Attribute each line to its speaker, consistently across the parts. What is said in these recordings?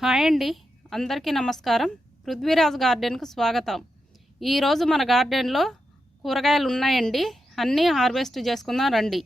Speaker 1: Hi అండి. అందరికీ నమస్కారం. పృథ్వీరాజ్ గార్డెన్కు స్వాగతం. ఈరోజు మన గార్డెన్లో కూరగాయలు ఉన్నాయండి. అన్నీ హార్వెస్ట్ చేసుకుందాం రండి.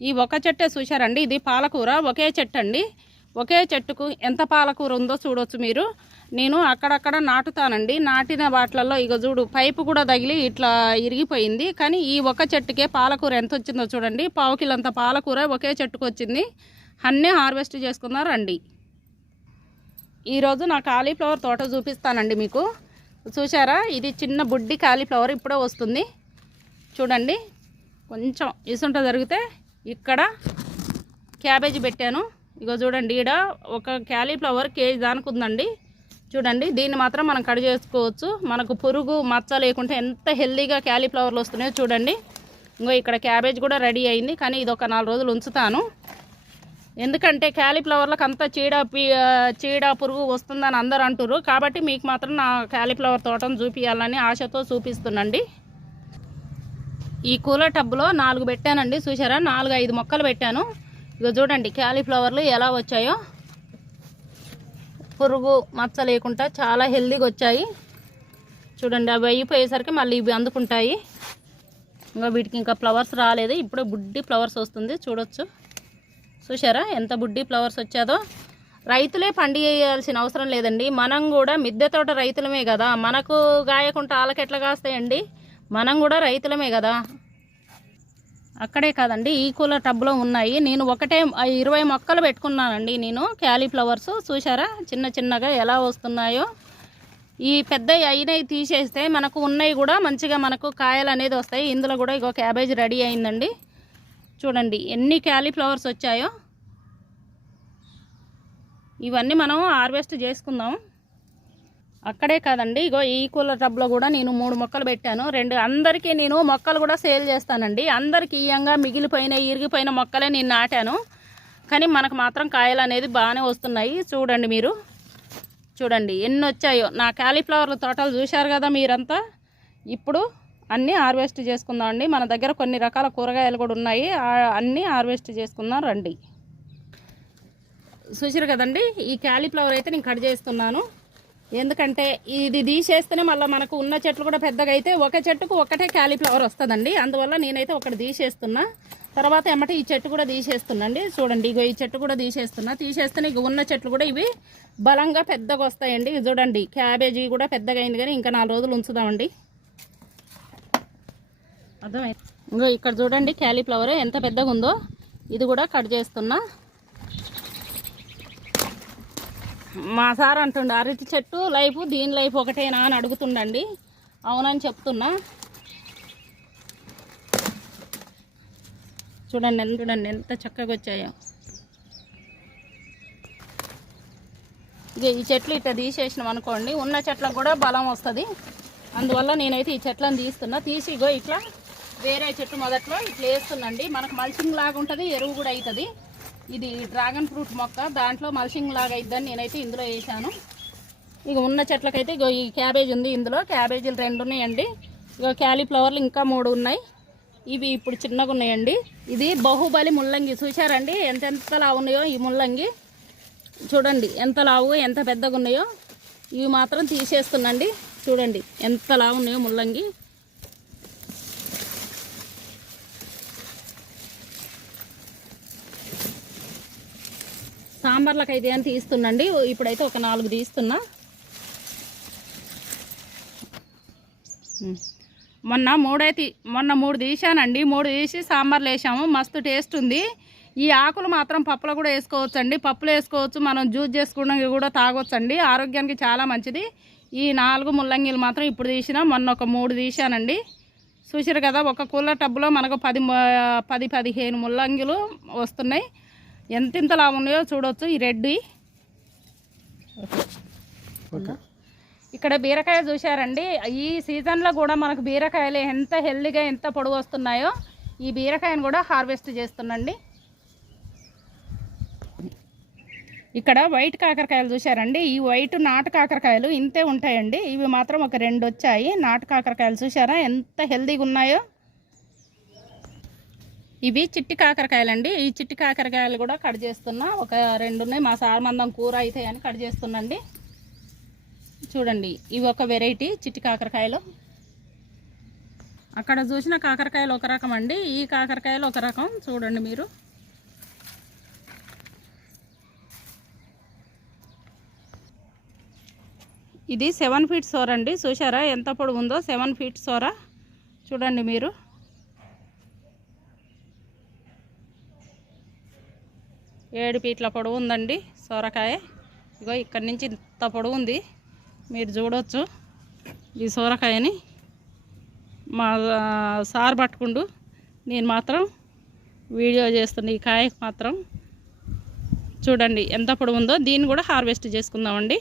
Speaker 1: ఈ ఒక చెట్టే చూశారండి. ఇది పాలకూర. ఒకే చెట్టు అండి. ఒకే చెట్టుకు ఎంత పాలకూర ఉందో చూడొచ్చు మీరు. నేను అక్కడక్కడ నాటుతానండి. నాటిన వాటిలలో ఇక చూడు పైపు కూడా తగిలి ఇట్లా ఇరిగిపోయింది. కానీ ఈ ఒక చెట్టుకే పాలకూర ఎంత వచ్చిందో చూడండి. పావు కిలంత పాలకూర ఒకే చెట్టుకు వచ్చింది. అన్నీ హార్వెస్ట్ చేసుకుందాం రండి. ఈరోజు నా కాలీఫ్లవర్ తోట చూపిస్తానండి మీకు. చూసారా ఇది చిన్న బుడ్డి కాలీఫ్లవర్ ఇప్పుడే వస్తుంది. చూడండి. కొంచెం ఇసుంట జరిగితే ఇక్కడ క్యాబేజీ పెట్టాను. ఇగో చూడండి ఈడ ఒక క్యాలీఫ్లవర్ కేజీ దానికి ఉందండి. చూడండి దీన్ని మాత్రం మనం కట్ చేసుకోవచ్చు. మనకు పురుగు మచ్చ లేకుంటే ఎంత హెల్దీగా క్యాలీఫ్లవర్లు వస్తున్నాయో చూడండి. ఇంకో ఇక్కడ క్యాబేజ్ కూడా రెడీ అయింది. కానీ ఇది ఒక నాలుగు రోజులు ఉంచుతాను. ఎందుకంటే క్యాలీఫ్లవర్లకు అంతా చీడ పి- చీడ పురుగు వస్తుందని అందరు అంటారు కాబట్టి మీకు మాత్రం నా క్యాలీఫ్లవర్ తోటను చూపించాలని ఆశతో చూపిస్తున్నాండి. ఈ కూలర్ టబ్లో నాలుగు పెట్టానండి. చూసారా నాలుగు ఐదు మొక్కలు పెట్టాను. ఇక చూడండి క్యాలీఫ్లవర్లు ఎలా వచ్చాయో. పురుగు మచ్చ లేకుండా చాలా హెల్దీగా వచ్చాయి. చూడండి అవి అయిపోయేసరికి మళ్ళీ ఇవి అందుకుంటాయి. ఇంకా వీటికి ఇంకా ఫ్లవర్స్ రాలేదు. ఇప్పుడే బుడ్డి ఫ్లవర్స్ వస్తుంది. చూడొచ్చు. చూసారా ఎంత బుడ్డి ఫ్లవర్స్ వచ్చాదో. రైతులే పండియాల్సిన అవసరం లేదండి. మనం కూడా మిద్దె తోట రైతులమే కదా. మనకు గాయకుండా వాళ్ళకి ఎట్లా కాస్తాయండి? మనం కూడా రైతులమే కదా. అక్కడే కాదండి ఈ కూల టబ్లో ఉన్నాయి. నేను ఒకటే ఇరవై మొక్కలు పెట్టుకున్నానండి నేను క్యాలీఫ్లవర్స్. చూసారా చిన్న చిన్నగా ఎలా వస్తున్నాయో. ఈ పెద్ద అయినవి తీసేస్తే మనకు ఉన్నవి కూడా మంచిగా మనకు కాయలు అనేది వస్తాయి. ఇందులో కూడా ఇగో క్యాబేజ్ రెడీ అయిందండి. చూడండి ఎన్ని క్యాలీఫ్లవర్స్ వచ్చాయో. ఇవన్నీ మనం హార్వెస్ట్ చేసుకుందాం. అక్కడే కాదండి ఇగో ఈ కూలర్ టబ్లో కూడా నేను మూడు మొక్కలు పెట్టాను. రెండు అందరికీ నేను మొక్కలు కూడా సేల్ చేస్తానండి. అందరికీ ఇయ్యంగా మిగిలిపోయిన ఇరిగిపోయిన మొక్కలే నేను నాటాను. కానీ మనకు మాత్రం కాయలు అనేది బాగానే వస్తున్నాయి. చూడండి మీరు. చూడండి ఎన్ని వచ్చాయో. నా క్యాలీఫ్లవర్ల తోటలు చూశారు కదా మీరంతా? ఇప్పుడు అన్నీ హార్వెస్ట్ చేసుకుందాం మన దగ్గర కొన్ని రకాల కూరగాయలు కూడా ఉన్నాయి. అన్నీ హార్వెస్ట్ చేసుకుందాం రండి. చూసారు కదండి ఈ క్యాలీఫ్లవర్ అయితే నేను కట్ చేస్తున్నాను. ఎందుకంటే ఇది తీసేస్తేనే మళ్ళీ మనకు ఉన్న చెట్లు కూడా పెద్దగా అయితే ఒక చెట్టుకు ఒకటే క్యాలీఫ్లవర్ వస్తుందండి. అందువల్ల నేనైతే ఒకటి తీసేస్తున్నా. తర్వాత ఏమంటే ఈ చెట్టు కూడా తీసేస్తున్నాండి. చూడండి ఇగో ఈ చెట్టు కూడా తీసేస్తున్నా. తీసేస్తేనే ఇక ఉన్న చెట్లు కూడా ఇవి బలంగా పెద్దగా వస్తాయండి. చూడండి క్యాబేజీ కూడా పెద్దగా అయింది కానీ ఇంకా నాలుగు రోజులు ఉంచుదామండి. ఇంకో ఇక్కడ చూడండి క్యాలీఫ్లవర్ ఎంత పెద్దగా ఉందో. ఇది కూడా కట్ చేస్తున్నా. మా సార్ అంటుండు అరటి చెట్టు లైఫ్ దీని లైఫ్ ఒకటేనా? అని అడుగుతుండండి. అవునని చెప్తున్నా. చూడండి ఎంత చూడండి ఎంత చక్కగా వచ్చాయో. ఇక ఈ చెట్లు ఇట్లా తీసేసినాం అనుకోండి ఉన్న చెట్లకు కూడా బలం వస్తుంది. అందువల్ల నేనైతే ఈ చెట్లను తీస్తున్నా. తీసి ఇగో ఇట్లా వేరే చెట్టు మొదట్లో ఇట్లా వేస్తుందండి. మనకు మల్చింగ్ లాగా ఉంటుంది ఎరువు కూడా అవుతుంది ఇది డ్రాగన్ ఫ్రూట్ మొక్క దాంట్లో మల్చింగ్ లాగా అవుతుందని నేనైతే ఇందులో వేసాను. ఇక ఉన్న చెట్లకైతే ఇగో ఈ క్యాబేజ్ ఉంది ఇందులో. క్యాబేజీలు రెండు ఉన్నాయండి. ఇగో క్యాలీఫ్లవర్లు ఇంకా మూడు ఉన్నాయి. ఇవి ఇప్పుడు చిన్నగా ఉన్నాయండి. ఇది బాహుబలి ముల్లంగి. చూశారండి? ఎంతెంత లావు ఉన్నాయో ఈ ముల్లంగి. చూడండి ఎంత లావు ఎంత పెద్దగా ఉన్నాయో. ఇవి మాత్రం తీసేస్తున్నాండి చూడండి ఎంత లావు ఉన్నాయో ముల్లంగి. సాంబార్లకు అయితే అని తీస్తుండండి? ఇప్పుడైతే ఒక నాలుగు తీస్తున్నా. మొన్న మూడైతే మొన్న మూడు తీసానండి మూడు తీసి సాంబార్లు వేసాము. మస్తు టేస్ట్ ఉంది. ఈ ఆకులు మాత్రం పప్పులో కూడా వేసుకోవచ్చు అండి పప్పులు వేసుకోవచ్చు. మనం జ్యూస్ చేసుకోవడానికి కూడా తాగొచ్చు అండి ఆరోగ్యానికి చాలా మంచిది. ఈ నాలుగు ముల్లంగిలు మాత్రం ఇప్పుడు తీసిన మొన్న ఒక మూడు తీసానండి చూసారు కదా ఒక కూలర్ టబ్లో మనకు పది పది పదిహేను ముల్లంగిలు వస్తున్నాయి. ఎంత ఇంతలా ఉన్నాయో చూడొచ్చు. ఈ రెడ్డి. ఇక్కడ బీరకాయ చూశారండి. ఈ సీజన్లో కూడా మనకు బీరకాయలు ఎంత హెల్దీగా ఎంత పొడవు వస్తున్నాయో ఈ బీరకాయను కూడా హార్వెస్ట్ చేస్తుండండి ఇక్కడ వైట్ కాకరకాయలు చూశారండి. ఈ వైట్ నాటు కాకరకాయలు ఇంతే ఉంటాయండి. ఇవి మాత్రం ఒక రెండు వచ్చాయి. నాటు కాకరకాయలు చూసారా ఎంత హెల్దీగా ఉన్నాయో. ఇవి చిట్టి కాకరకాయలండి. ఈ చిట్టి కాకరకాయలు కూడా కట్ చేస్తున్నా. ఒక రెండు ఉన్నాయి. మా సార్ మందం కూర అయితే అని కట్ చేస్తున్నాండి చూడండి. ఇవి ఒక వెరైటీ చిట్టి కాకరకాయలు. అక్కడ చూసిన కాకరకాయలు ఒక రకం అండి. ఈ కాకరకాయలు ఒక రకం. చూడండి మీరు. ఇది సెవెన్ ఫీట్ సోర అండి. చూసారా ఎంత పొడవు ఉందో? సెవెన్ ఫీట్ సోర. చూడండి మీరు. ఏడు ఫీట్ల పొడవు ఉందండి సోరకాయ. ఇగో ఇక్కడి నుంచి ఇంత పొడవు ఉంది. మీరు చూడవచ్చు ఈ సోరకాయని. మా సార్ పట్టుకుండు. నేను మాత్రం వీడియో చేస్తున్న ఈ కాయకు మాత్రం చూడండి ఎంత పొడవు ఉందో. దీన్ని కూడా హార్వెస్ట్ చేసుకుందామండి.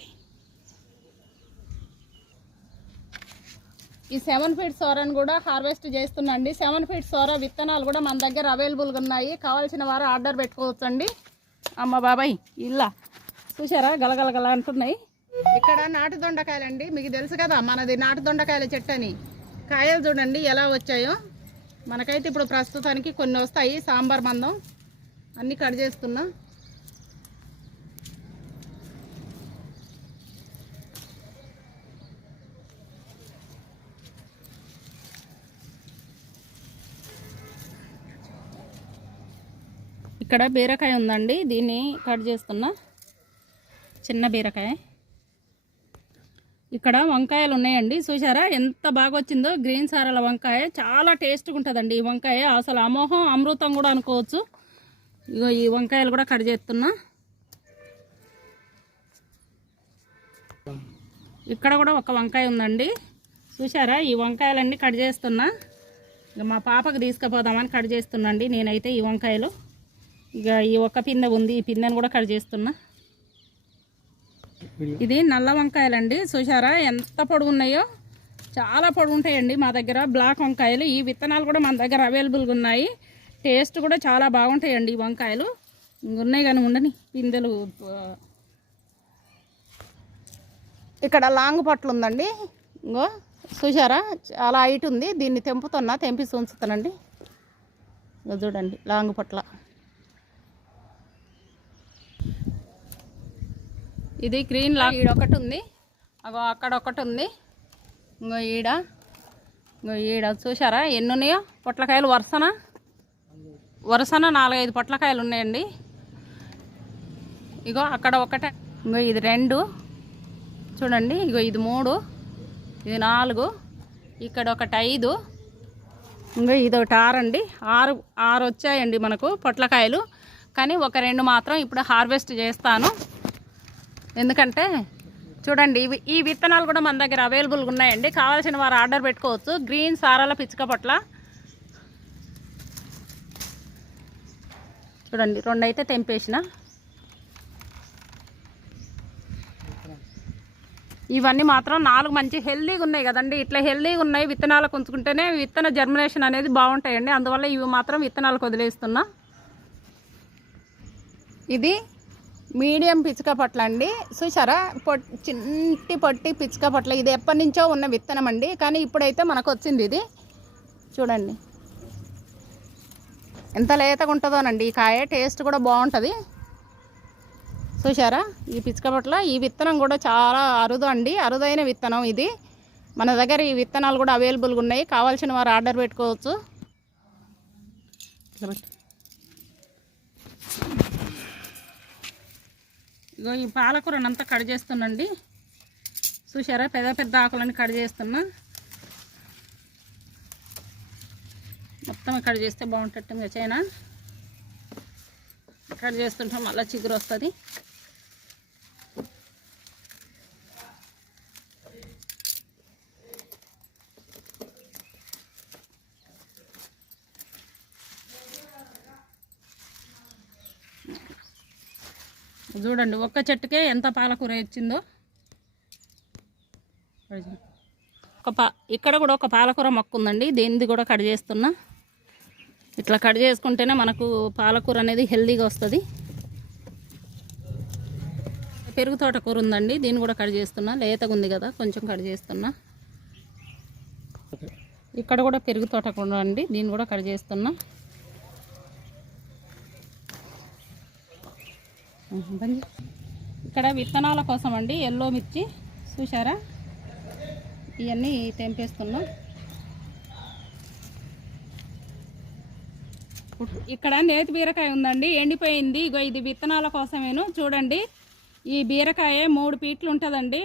Speaker 1: ఈ సెవెన్ ఫీట్ సోరని కూడా హార్వెస్ట్ చేస్తున్నాండి సెవెన్ ఫీట్ సోర విత్తనాలు కూడా మన దగ్గర అవైలబుల్గా ఉన్నాయి. కావాల్సిన వారు ఆర్డర్ పెట్టుకోవచ్చండి. అమ్మ బాబాయ్ ఇల్లా. చూసారా గలగలగల అంటున్నాయి. ఇక్కడ నాటు దొండకాయలండి. మీకు తెలుసు కదా మనది నాటు దొండకాయల చెట్టు అని కాయలు చూడండి ఎలా వచ్చాయో. మనకైతే ఇప్పుడు ప్రస్తుతానికి కొన్ని వస్తాయి సాంబార్ మందం. అన్నీ కట్ చేస్తున్నా. ఇక్కడ బీరకాయ ఉందండి. దీన్ని కట్ చేస్తున్నా. చిన్న బీరకాయ. ఇక్కడ వంకాయలు ఉన్నాయండి. చూసారా ఎంత బాగా వచ్చిందో. గ్రీన్ సారల వంకాయ. చాలా టేస్ట్గా ఉంటుందండి ఈ వంకాయ. అసలు అమోహం అమృతం కూడా అనుకోవచ్చు. ఇగో ఈ వంకాయలు కూడా కట్ చేస్తున్నా. ఇక్కడ కూడా ఒక వంకాయ ఉందండి. చూసారా ఈ వంకాయలన్నీ కట్ చేస్తున్నా. ఇక మా పాపకు తీసుకుపోదామని కట్ చేస్తున్నాండి నేనైతే ఈ వంకాయలు. ఇక ఈ ఒక్క పిందె ఉంది ఈ పిందెను కూడా కట్ చేస్తున్నా. ఇది నల్ల వంకాయలండి. చూసారా ఎంత పొడుగు ఉన్నాయో చాలా పొడుగు ఉంటాయండి మా దగ్గర. బ్లాక్ వంకాయలు. ఈ విత్తనాలు కూడా మన దగ్గర అవైలబుల్గా ఉన్నాయి. టేస్ట్ కూడా చాలా బాగుంటాయండి ఈ వంకాయలు. ఉన్నాయి కానీ ఉండని పిందెలు ఇక్కడ లాంగ్ పట్లు ఉందండి. ఇంకో చూసారా చాలా హైట్ ఉంది. దీన్ని తెంపుతున్నా తెంపి ఉంచుతానండి చూడండి లాంగ్ పట్ల. ఇది గ్రీన్ లాంగ్ ఈడొకటి ఉంది. అగో అక్కడ ఒకటి ఉంది. ఇంకో ఈడ. ఇంకో ఈడ చూసారా ఎన్ని ఉన్నాయో పొట్లకాయలు వరుసన? వరుసన? నాలుగైదు పొట్లకాయలు ఉన్నాయండి. ఇగో అక్కడ ఒకటే. ఇంకో ఇది రెండు. చూడండి ఇగో ఇది మూడు. ఇది నాలుగు. ఇక్కడ ఒకటి ఐదు. ఇంకా ఇది ఒకటి ఆరు అండి ఆరు ఆరు వచ్చాయండి మనకు పొట్లకాయలు. కానీ ఒక రెండు మాత్రం ఇప్పుడు హార్వెస్ట్ చేస్తాను. ఎందుకంటే చూడండి ఇవి ఈ విత్తనాలు కూడా మన దగ్గర అవైలబుల్గా ఉన్నాయండి. కావాల్సిన వారు ఆర్డర్ పెట్టుకోవచ్చు. గ్రీన్ సారాల పిచ్చుక పొట్ల. చూడండి రెండు అయితే తెంపేసిన. ఇవన్నీ మాత్రం నాలుగు మంచి హెల్దీగా ఉన్నాయి కదండి. ఇట్లా హెల్దీగా ఉన్నాయి విత్తనాలు ఉంచుకుంటేనే విత్తన జర్మినేషన్ అనేది బాగుంటాయండి. అందువల్ల ఇవి మాత్రం విత్తనాలకు వదిలేస్తున్నా. ఇది మీడియం పిచ్చుక పొట్ల అండి చూసారా పొట్ చిట్టి పొట్టి పిచ్చుక పొట్ల ఇది ఎప్పటి నుంచో ఉన్న విత్తనం అండి. కానీ ఇప్పుడైతే మనకు వచ్చింది ఇది. చూడండి. ఎంత లేతగా ఉంటుందోనండి. ఈ కాయ టేస్ట్ కూడా బాగుంటుంది. చూసారా ఈ పిచ్చుక పొట్ల ఈ విత్తనం కూడా చాలా అరుదు అండి. అరుదైన విత్తనం ఇది. మన దగ్గర ఈ విత్తనాలు కూడా అవైలబుల్గా ఉన్నాయి. కావాల్సిన వారు ఆర్డర్ పెట్టుకోవచ్చు. ఇగో ఈ పాలకూరని అంతా కట్ చేస్తున్నండి చూసారా పెద్ద పెద్ద ఆకులని కట్ చేస్తున్నా. మొత్తం కట్ చేస్తే బాగుంటుంది ఇంకా చైనా. కట్ చేస్తుంటాం మళ్ళీ చిగురు వస్తుంది. చూడండి ఒక్క చెట్టుకే ఎంత పాలకూర ఇచ్చిందో. ఒక పా ఇక్కడ కూడా ఒక పాలకూర మొక్క ఉందండి దీనిది కూడా కట్ చేస్తున్నా. ఇట్లా కట్ చేసుకుంటేనే మనకు పాలకూర అనేది హెల్దీగా వస్తుంది. పెరుగు తోట కూర ఉందండి దీన్ని కూడా కట్ చేస్తున్నా. లేతగా ఉంది కదా కొంచెం కట్ చేస్తున్నా. ఇక్కడ కూడా పెరుగు తోట కూర అండి దీన్ని కూడా కట్ చేస్తున్నా. ఇక్కడ విత్తనాల కోసం అండి ఎల్లో మిర్చి చూసారా ఇవన్నీ తెంపేస్తున్నాం. ఇక్కడ నేతి బీరకాయ ఉందండి ఎండిపోయింది. ఇగో ఇది విత్తనాల కోసమేను. చూడండి ఈ బీరకాయ మూడు పీట్లు ఉంటుందండి.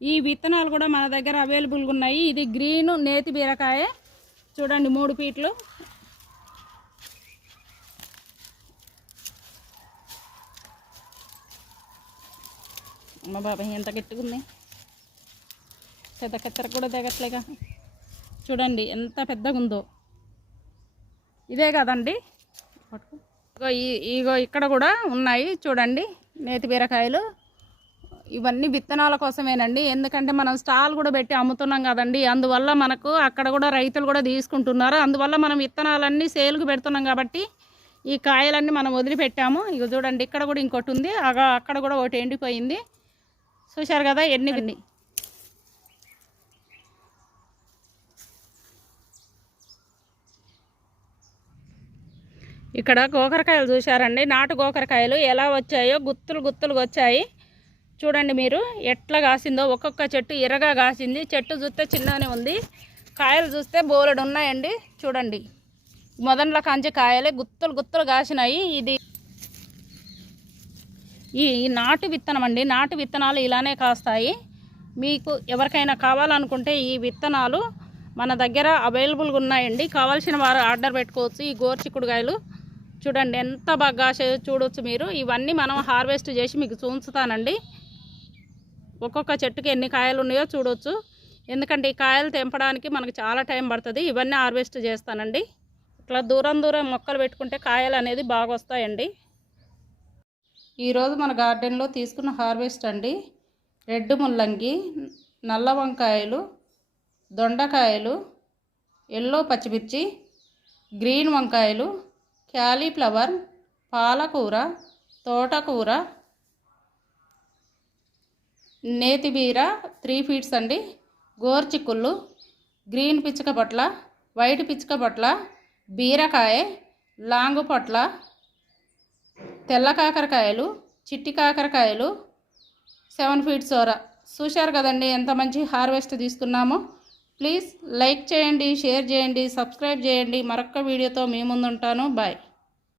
Speaker 1: ఈ విత్తనాలు కూడా మన దగ్గర అవైలబుల్గా ఉన్నాయి. ఇది గ్రీన్ నేతి బీరకాయ. చూడండి మూడు పీట్లు. అమ్మ బాబాయ్ ఎంత గట్టిగా ఉంది పెద్ద కత్తెర కూడా దిగట్లేగా చూడండి ఎంత పెద్దగా ఉందో ఇదే కదండి? ఇగో ఇగో ఇక్కడ కూడా ఉన్నాయి చూడండి నేతి బీరకాయలు. ఇవన్నీ విత్తనాల కోసమేనండి. ఎందుకంటే మనం స్టాల్ కూడా పెట్టి అమ్ముతున్నాం కదండి. అందువల్ల మనకు అక్కడ కూడా రైతులు కూడా తీసుకుంటున్నారు. అందువల్ల మనం విత్తనాలన్నీ సేల్కి పెడుతున్నాం కాబట్టి ఈ కాయలన్నీ మనం వదిలిపెట్టాము. ఇక చూడండి ఇక్కడ కూడా ఇంకోటి ఉంది. అగ అక్కడ కూడా ఒకటి ఎండిపోయింది. చూశారు కదా ఎన్ని ఇక్కడ గోకరకాయలు చూశారండి. నాటు గోకరకాయలు ఎలా వచ్చాయో గుత్తులు గుత్తులుగా వచ్చాయి. చూడండి మీరు ఎట్లా కాసిందో ఒక్కొక్క చెట్టు ఎర్రగా కాసింది చెట్టు చూస్తే చిన్నగానే ఉంది. కాయలు చూస్తే బోలెడు ఉన్నాయండి. చూడండి మొదట్లో కాంచి కాయలే గుత్తులు గుత్తులు కాసినాయి. ఇది ఈ నాటు విత్తనం అండి నాటు విత్తనాలు ఇలానే కాస్తాయి. మీకు ఎవరికైనా కావాలనుకుంటే ఈ విత్తనాలు మన దగ్గర అవైలబుల్గా ఉన్నాయండి. కావాల్సిన వారు ఆర్డర్ పెట్టుకోవచ్చు. ఈ గోర్చిక్కుడుకాయలు చూడండి ఎంత బాగా చూడవచ్చు చూడొచ్చు మీరు. ఇవన్నీ మనం హార్వెస్ట్ చేసి మీకు చూంచుతానండి. ఒక్కొక్క చెట్టుకి ఎన్ని కాయలు ఉన్నాయో చూడవచ్చు ఎందుకంటే ఈ కాయలు తెంపడానికి మనకు చాలా టైం పడుతుంది. ఇవన్నీ హార్వెస్ట్ చేస్తానండి. ఇట్లా దూరం దూరం మొక్కలు పెట్టుకుంటే కాయలు అనేది బాగా వస్తాయండి. ఈరోజు మన గార్డెన్లో తీసుకున్న హార్వెస్ట్ అండి. రెడ్ ముల్లంగి నల్ల వంకాయలు దొండకాయలు ఎల్లో పచ్చిమిర్చి గ్రీన్ వంకాయలు క్యాలీఫ్లవర్ పాలకూర తోటకూర నేతిబీర త్రీ ఫీట్స్ అండి. గోర్చిక్కుళ్ళు గ్రీన్ పిచ్చుక పట్ల వైట్ పిచ్చుక పట్ల బీరకాయ లాంగు పట్ల తెల్ల కాకరకాయలు చిట్టి కాకరకాయలు సెవెన్ ఫీట్ సోర. చూశారు కదండి ఎంత మంచి హార్వెస్ట్ తీసుకున్నామో. ప్లీజ్ లైక్ చేయండి షేర్ చేయండి సబ్స్క్రైబ్ చేయండి. మరొక వీడియోతో మీ ముందు ఉంటాను బాయ్.